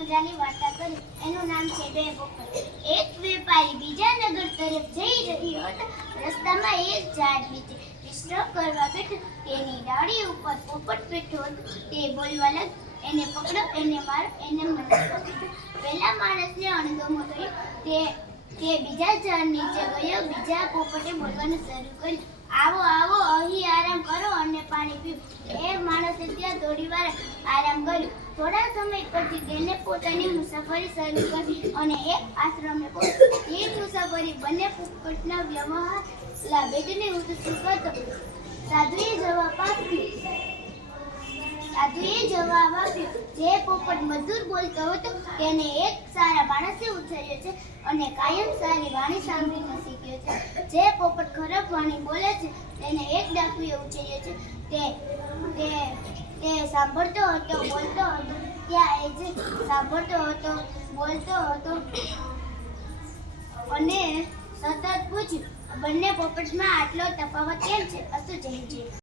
મજાની વાર્તા કરી. એનું નામ છે બે એક વેપારી બીજા નગર તરફ જઈ રહ્યો હતો. રસ્તામાં એક ઝાડ નીચે વિશ્રામ કરવા બેઠો. તેની ડાળી ઉપર પોપટ બેઠો હતો. તે બોલવા લાગ્યો, એને પકડો, એને મારો, એને મને પહેલા માણસને અણગમો થયો. તે તે બીજા ઝાડ નીચે ગયો. બીજા પોપટે બોલવાનું શરૂ કર્યું. આવો આવો, અહીં આરામ કરો અને પાણી પીવો એ માણસે ત્યાં થોડી વાર આરામ થોડા સમય પછી તેને પોતાની મુસાફરી શરૂ કરી અને એક આશ્રમે પહોંચ્યો એ મુસાફરી બંને પોપટના વ્યવહાર લાભેજને ઉત્સુક હતો. સાધુએ જવાબ આપ્યો. સાધુએ જવાબ આપ્યો. જે પોપટ મધુર બોલતો હતો તેને એક સારા માણસે ઉછર્યો છે અને કાયમ સારી વાણી સાંભળીને શીખ્યો છે. જે પોપટ ખરાબ વાણી બોલે છે, તેને એક ડાકુએ ઉછેર્યો છે. તે તે તે સાંભળતો હતો, બોલતો હતો. એ સાંભળતો હતો, બોલતો હતો. અને સતત પૂછ્યું બંને પોપટમાં આટલો તફાવત કેમ છે? અસુ જય.